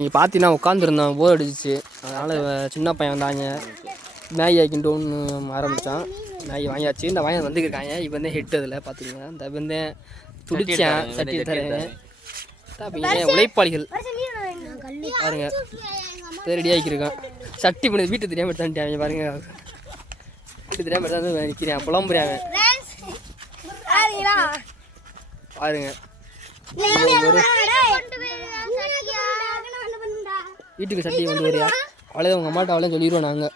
நீங்கள் பார்த்தீங்கன்னா உட்காந்துருந்தான் போர் அடிச்சிச்சு. அதனால் சின்ன பையன் வந்தாங்க, மேகி ஆக்கிட்டோன்னு ஆரம்பித்தான். மேகி வாங்கியாச்சு. இந்த வாங்கி வந்துருக்காங்க. இப்போ வந்து ஹெட் அதில் பார்த்துக்கோங்க. இந்த வந்து துடிச்சேன் சட்டி தரேன். உழைப்பாளிகள் பாருங்க ரெடி ஆகிருக்கான். சட்டி பண்ணி வீட்டு தெரியாமல் எடுத்தான்ட்டாங்க பாருங்க. வீட்டு தெரியாமல் எடுத்தாந்து நிற்கிறேன், புலம்புறேன் பாருங்க. வீட்டுக்கு சட்டி கொண்டு வரியா? அவ்வளோதான், உங்கள் அம்மாட்ட அவ்வளோ சொல்லிடுவோம் நாங்கள்.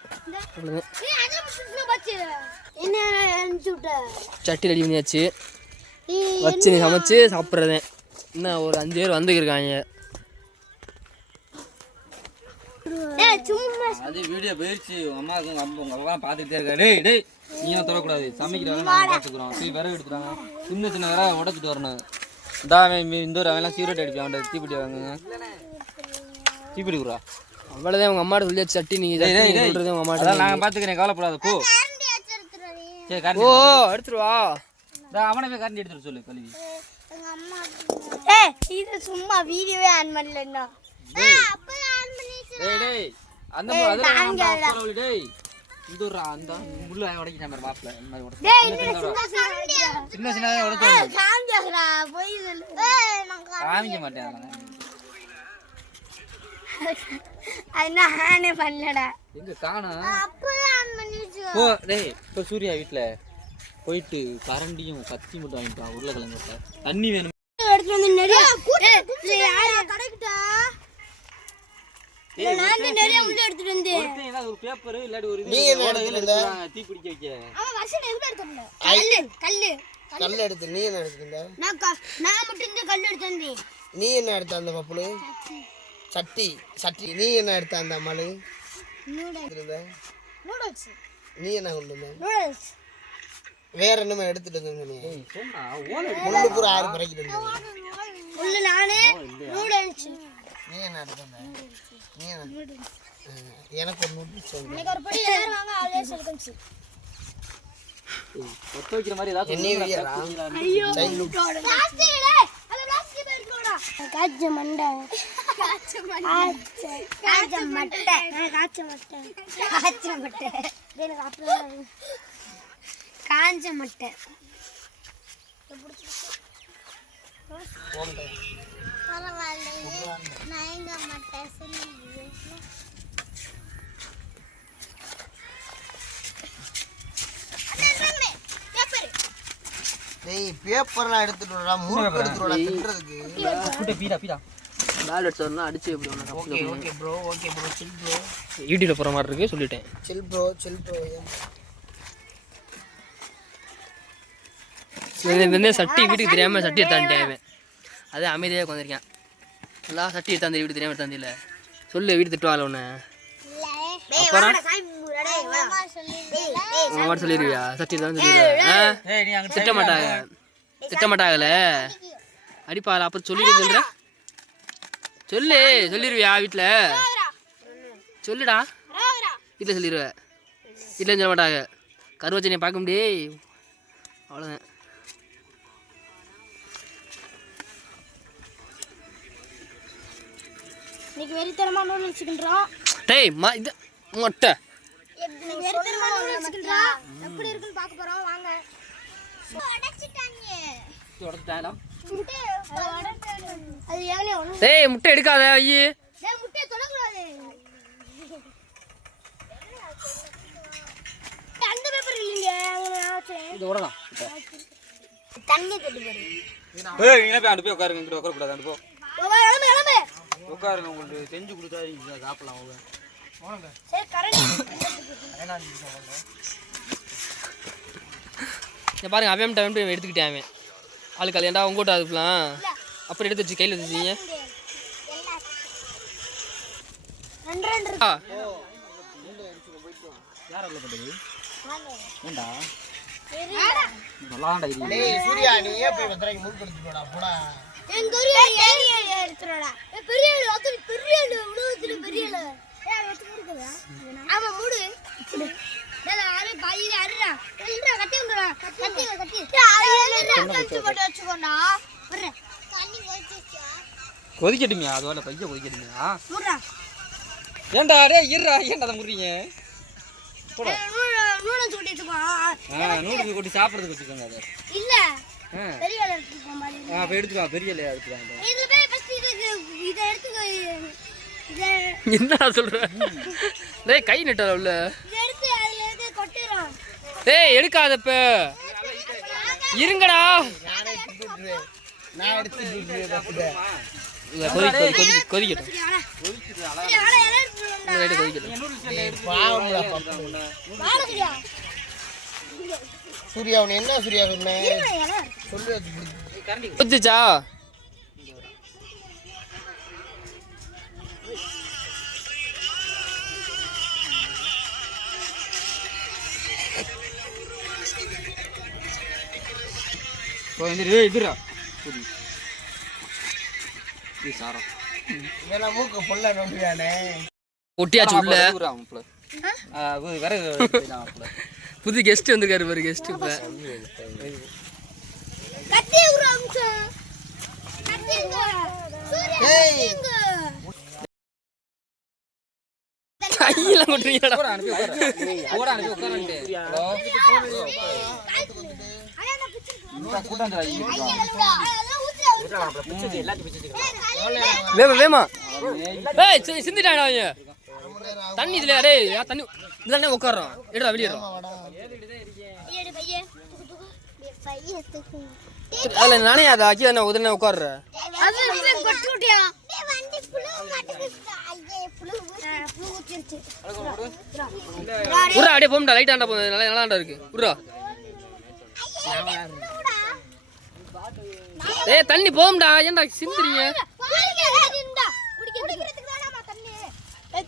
சட்டி ரெடி பண்ணியாச்சு, வச்சு நீ சமைச்சு சாப்பிட்றதே. இன்னும் ஒரு 5 பேர் வந்துருக்காங்க. அது வீடியோ போயிடுச்சு. உங்க அம்மாவுக்கு உங்க அப்பா பார்த்துட்டே இருக்கா. டேய் டேய் நீங்க தொடக்கூடாது, சமைக்கிறவங்க நாங்கள் பார்த்துக்குறோம். சரி விறகு எடுத்துறாங்க, சின்ன சின்ன விறகு உடச்சிட்டு வரணும். இந்த ஒரு அவெல்லாம் சீரட் அடிப்பான், அவன் தீப்பிடி வாங்குங்க, தீப்பிடி குறா. அவ்வளோதான், உங்கள் அம்மாட்ட சொல்லியாச்சு சட்டி. நீங்கள் சொல்கிறது உங்கள் அம்மாட்ட நாங்கள் பார்த்துக்கிறேன், கவலைப்படாத போ. சரி ஓ எடுத்துருவா. அவனை போய் கரண்டி எடுத்துட்டு சொல்லு கழுவி. இது சும்மா வீடியோவே ஆன் பண்ணலன்னா டேய் அந்த அதெல்லாம் டேய் இந்துறா அந்த முள்ளு உடைக்கிட்ட மாதிரி மாப்ள இந்த மாதிரி உடைச்சு சின்ன சின்னதா உடைச்சு காமிக்கறா போய் சொல்லு. காமிக்க மாட்டேன், அண்ணா ஆனே பண்ணலடா. எங்க காணா அப்பவே ஆன் பண்ணிச்சு. போ டேய் இப்ப சூர்யா வீட்ல போயிட்டு கரண்டியும் கத்தி மட்டும் வாங்கிட்டான். உருளைக்கிழங்கு தண்ணி வேணும் எடுத்து வந்து நிறைய யாரு கடைக்கிட்டா நான் நிறைய உள்ள எடுத்துட்டு வந்து ஒரு பேப்பர் இல்லாட்டி ஒரு இது தீ பிடிக்க வைக்க. அவன் வருஷம் எவ்வளவு எடுத்தல? கல்லு எடுத்து நீ என்ன எடுத்துக்கிட்ட? நான் மட்டும் இந்த கல்லு எடுத்து வந்தேன். நீ என்ன எடுத்த அந்த பப்புளு? சட்டி நீ என்ன எடுத்த அந்த மலு? நூடுல்ஸ். நீ என்ன கொண்டு வந்த? நூடுல்ஸ். வேற என்னமா எடுத்துட்டு வந்தீங்க நீ? சொன்னா முள்ளு பூரா ஆறு பறக்கிட்டு வந்தீங்க. முள்ளு நானே நூடுல்ஸ். நீ என்ன எடுத்த? நீ என்ன? எனக்கு ஒரு நூடுல்ஸ் வாங்க. எனக்கு ஒரு படி எல்லாரும் வாங்க, அவளே சொல்லுங்க. ஒத்த வைக்கிற மாதிரி ஏதாவது என்ன வீடியோடா? ஐயோ பிளாஸ்டிக்ல அத பிளாஸ்டிக் எடுக்கடா. காஞ்ச மண்டை காஞ்ச மட்டை டேய் பேப்பர்லாம் எடுத்துட்டு வரடா, முறுக்கு எடுத்துட்டு வரடா தின்றதுக்கு. குட்ட பீடா டால் எடுத்தோம்னா அடிச்சு எப்படி ஓகே ப்ரோ சில் ப்ரோ. யூடியூப்ல போகிற மாதிரி இருக்கு சொல்லிட்டேன். சில் ப்ரோ இந்த சட்டி வீட்டுக்கு தெரியாமல் சட்டி எடுத்தான்ட்டேன். அதே அமைதியாக உட்காந்துருக்கேன். எல்லா சட்டி எடுத்தாந்து வீட்டுக்கு தெரியாமல் எடுத்தாந்தில்ல சொல்லு. வீட்டு திட்டுவாள் ஒன்று. அப்புறம் உங்கள் மாதிரி சொல்லிடுவியா? சட்டி தான் சொல்லிடுவேன். திட்ட மாட்டாங்கல்ல அடிப்பாள். அப்புறம் சொல்லிடுற சொல்லிடுவியா? வீட்டில் சொல்லுடா. வீட்டில் சொல்லிடுவேன். வீட்டில் சொல்ல மாட்டாங்க. கருவச்சனையை பார்க்க முடியே. அவ்வளோதான். இன்னைக்கு வெறித்தனமா நூடுல்ஸ் சிக்கன்றோம். டேய் இது மொட்டை வெறித்தனமா நூடுல்ஸ் சிக்கன்றோம். எப்படி இருக்குன்னு பார்க்க போறோம் வாங்க. உடைச்சிட்டாங்க. அது ஏனே ஒண்ணு. டேய் முட்டை எடுக்காத ஐயே. டேய் முட்டை தொட கூடாது. அந்த பேப்பர் இல்லங்க. இது ஓடலாம். தண்ணி தட்டி பாரு. ஏய் இங்க போய் அங்க போய் உட்காருங்க. இங்க உட்கார கூடாது. அங்க போ. கிளம்பு. உட்காருங்க. உங்களுக்கு செஞ்சு கொடுத்தா நீங்க சாப்பிடலாம். அவங்க போங்க. சரி கரண்ட். பாருங்க அவன் டைம் எடுத்துக்கிட்டேன். அவன் ஆளு கல்யாண்டா உங்கள்கிட்ட அதுக்கலாம். அப்புறம் எடுத்து வச்சு கையில் வச்சுங்க. யார் அவ்வளோ பட்டது ஏண்டா டேய் சூர்யா நீ ஏன் போய் வந்தறீங்க? முறுக்கு எடுத்து போடா போடா. எங்க ஏரியா எடுத்துறடா. பெரிய உலகத்துல பெரிய ஏய் வெச்சு முடுக்குதா? ஆமா முடு. டேய் அரே பாயில அரடா. எல்றா கட்டி உண்டடா. கட்டி. அது என்ன கட்டி போட்டு வெச்சுக்கோடா. வரேன். தண்ணி கொதிக்கட்டுமியா அதுவால பைய கொதிக்கட்டுமியா மூடுடா. ஏன்டா டேய் இருடா ஏன்டா அதை முறிங்க நூலை சுட்டிட்டு போ. நூடுல்ஸ் கொட்டி சாப்பிட்றதுக்கு வச்சுக்கோங்க அதை இல்ல பெரிய இலை எடுத்துட்டு போ மாதிரி. அப்போ எடுத்துக்கலாம் பெரிய இல்லையா எடுத்துக்கலாம் இதுல போய் first இதை எடுத்துக்கோ. இதை என்னடா சொல்ற? டேய் கை நட்டல உள்ள. இதை எடுத்து அதுல இருந்து கொட்டிரும். டேய் எடுக்காதப்ப இருங்கடா. நான் எடுத்து விட்டுருவேன். கொதிக்கட்டும். சரி, ஆளை இலை எடுத்துட்டு வாடா. லைட்டா கொதிக்கட்டும். பாவம்டா பப்புளு. வாடா சரியா? சூர்யா உன்னை என்ன சூர்யா சொன்னேன் இருடா இலை. சொல்லி வச்சு கொதிச்சா? இதுரா சாரம் இதெல்லாம் மூக்க பொல்ல நம்பியானே. ஒட்டியாச்சு உள்ள. விறகு புது கெஸ்ட் வந்திருக்காரு பாரு கெஸ்ட் இப்ப. கத்தி உரு அம்சம். கத்திங்க. சூர்யா கத்திங்க. கையில கொட்டுறீங்கடா. அனுப்பி உட்காரன்ட்டு அண்ணா பிச்சு. கூட்டம் அதெல்லாம் ஊத்துறா. வேமா வேமா. ஏய் சிந்திட்டாங்கடா அவங்க. தண்ணி இதுல டேய் தண்ணி இதுல உட்கார்றோம். எடுடா வெளியறோம். ஐயடி பையே. பையே தூக்கு. அதுல நானே அதை ஆக்கி நான் உடனே உட்கார்றேன். அது கொட்டி விட்டியா? டேய் வண்டி புளு மாட்டேங்குது. ஐயே புளு ஊத்திருச்சு. உர்ரா அப்படியே போம்டா லைட் ஆண்டா போகுது. நல்லா நல்லாண்டா இருக்கு. உர்ரா. ஏய் தண்ணி போம்டா. ஏன்டா சிந்துறீங்க? குடிக்கிறதுக்கு தானமா தண்ணி.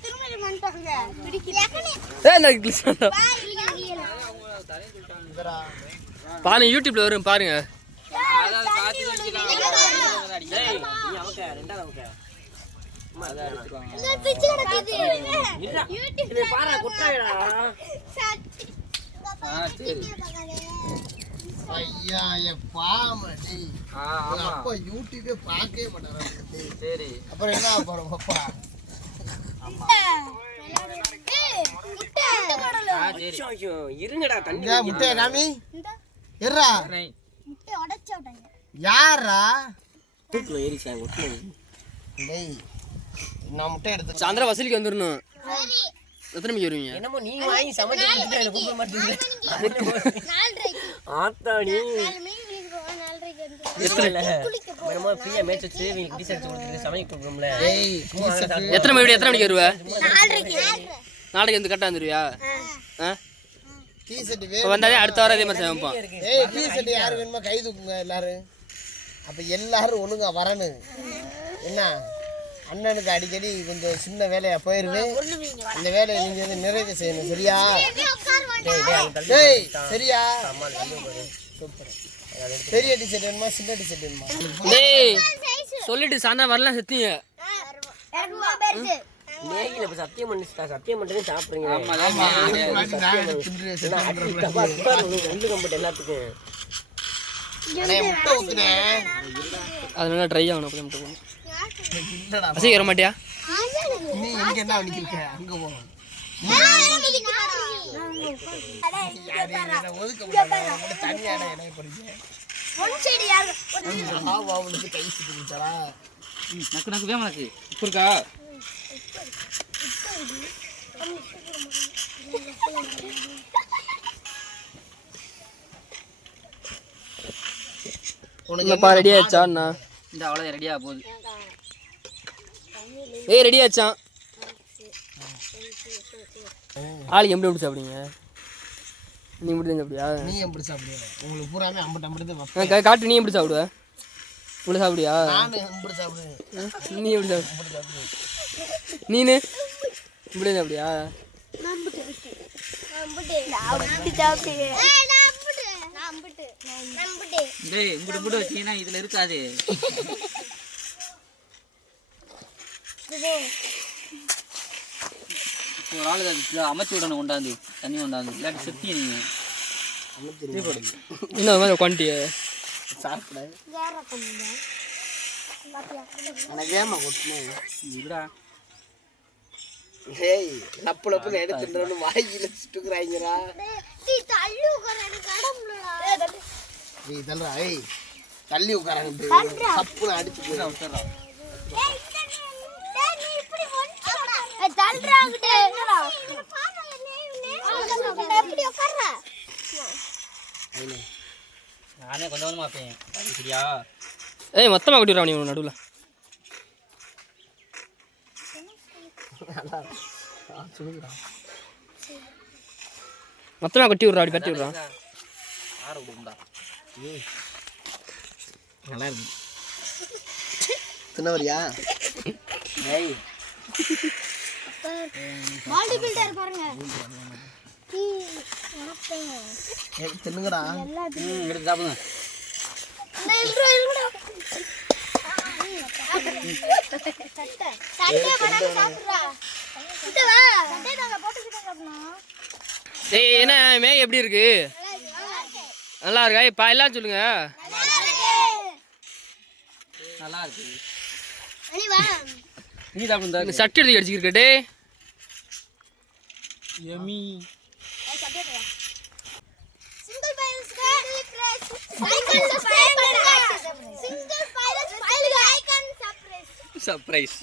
திரும்ப வந்துட்டாங்க. குடிக்கிறதுக்கு. ஏய் நான் கிளிஸ்டா. பாருங்க யூடியூப்ல வரும் பாருங்க. ஐயா பாமடி. அப்பா யூடியூபே பார்க்கவே மாட்டாரு. சரி அப்புறம் என்ன போறோம் அப்பா? இருங்கடா தண்ணி. முட்டையை காமி இருடா. முட்டை உடைச்சு விட்டாங்க. யாரா தூக்குல ஏறிச்சாங்க. டேய் நான் முட்டை எடுத்து சாயந்தரம் வசூலிக்கு வந்துடணும். சரி. எத்தனை மணிக்கு வருவீங்க? என்னமோ நீ வாங்கி சமைச்சு கொடுத்துட்டு எனக்கு கொடுக்க மாட்டீங்க. 4:30க்கு. ஆத்தாடி 4 மணிக்கு வீட்டுக்கு போவோம். 4:30க்கு வந்து குளிக்க போவோம். என்னமோ ஃப்ரீயா மேட்ச் வச்சு இவங்க டீ ஷர்ட் கொடுத்துட்டு சமைக்க கொடுக்குறோம்ல. டேய் எத்தனை மணிக்கு வருவ? 4:30க்கு. நாளைக்கு வந்து கரெக்டாக வந்துடுவியா? ஆ டீ-ஷர்ட் இப்போ வந்தாலே அடுத்த வாரம் அதே மாதிரி சமைப்போம். ஏய் டீ-ஷர்ட் யார் வேணுமோ கை தூக்குங்க எல்லாரும். அப்ப எல்லாரும் ஒழுங்கா வரணும். என்ன அண்ணனுக்கு அடிக்கடி கொஞ்சம் சின்ன வேலையா போயிருது. இந்த வேலையை நீங்க வந்து நிறைவு செய்யணும் சரியா? டேய் சரியா? சூப்பர். பெரிய டீ-ஷர்ட் வேணுமா சின்ன டீ-ஷர்ட் வேணுமா? டேய் சொல்லிட்டு சாயந்தரம் வரலாம் செத்தீங்க. எனக்கு மா பேரு. நேகில இப்ப சத்தியம் பண்ணிட்டா சத்தியம் பண்ணிட்டு சாப்பிடுறீங்க. ரெண்டு கம்பெனி எல்லாத்துக்கும் முட்டை ஊத்துனேன். அதனால ட்ரை ஆகணும். அப்படியே மட்டும் போகணும். இல்லடா அசைக்க வர மாட்டியா? நீ இங்க என்ன பண்ணிக்கிருக்க? அங்க போ. ஒதுக்க முடியாது. தனியாட என்ன படிக்க? ஒன் சைடு யாரு? அவனுக்கு கை சுத்தி குடிச்சாடா. நக்கு நக்கு வேமனக்கு இப்போ இருக்கா? இல்லப்பா ரெடி ஆயிடுச்சா அண்ணா? இந்த அவ்வளோ ரெடியாக போகுது. ஏய் ரெடி ஆச்சான். ஆளுக்கு எப்படி சாப்பிடுங்க? நீ மட்டும் சாப்பிடியா? நீ எப்படி சாப்பிடுவ? உங்களுக்கு பூராமே அம்பட்டு அம்பட்டு காட்டு. நீ எப்படி சாப்பிடுவ? இப்படி சாப்பிடியா? நானு எப்படி சாப்பிடுவேன்? நீ எப்படி சாப்பிடு? நீனு இப்படி சாப்பிடியா? டேய் இம்புட்டு இம்புட்டு வச்சீங்கன்னா இதில் இருக்காது. ஒரு ஆள் அமைச்சு விடணும் கொண்டாந்து தண்ணி கொண்டாந்து இல்லாட்டி செத்தி இன்னும் மாதிரி குவான்டிட்டி சாப்பிட ஆனால் வேமா கொட்டணும். இதுடா ஏய் லப்பு லப்புன்னு எடுத்துட்டு வாயில சுட்டுக்கிறாங்கடா. தள்ளி உட்கார எனக்கு கடமுலடா. நீ தள்ளுறா. ஏய் தள்ளி உட்காராங்க தப்புன்னு அடிச்சு விட்டுறா. நீ இப்படி ஒன்றாடா. தள்ளுறாங்கடே. என்னடா? எப்படி உட்கார்ற? நானே கொஞ்சம் கொஞ்சமாக வைப்பேன் சரியா. ஏய் மொத்தமாக கொட்டி விட்றா நீ நடுவில். மொத்தமாக கொட்டி விட்றா, அப்படி கட்டி விட்றா. ஆற விடும்டா. நல்லா இருக்கு. தின்னவரியா? ஏய் பாடி பில்டர் பாருங்க. தின்னுங்கடா. எடுத்து சாப்பிடுங்க. ஏய் என்ன மேகி எப்படி இருக்கு? நல்லா இருக்கா? இப்போ எல்லாம் சொல்லுங்க. நல்லா இருக்கு. நீ இந்த சாப்பிடுங்க. சட்டி எடுத்து அடிச்சுக்கிட்டு டே. எமி single pilot icon surprise. Surprise.